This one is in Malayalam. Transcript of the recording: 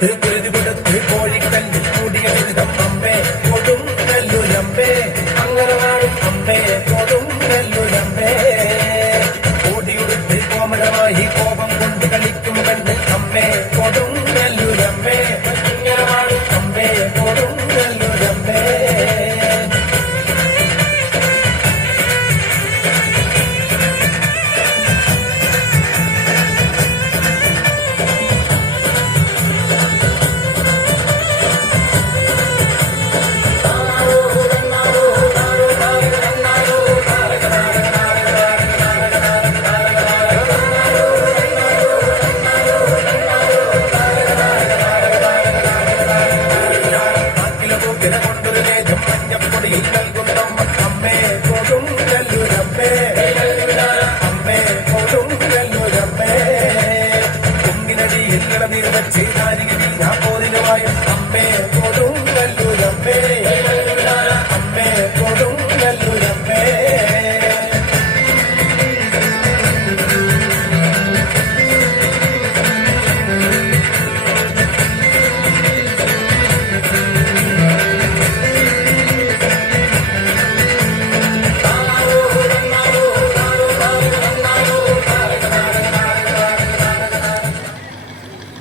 കൊടുത്ത് എഴുതി കൊടുത്ത് കോഴിക്കല്ലിൽ കൂടിയ വിധം അമ്പേ കൊടും നെല്ലുരമ്പേ അങ്ങനെ കോമളമായി കോപം കൊണ്ട് കളിക്കും കണ്ട് അമ്മേ. ശ്രീനാരികനിൽ നാം പോതികമായും അമ്മേ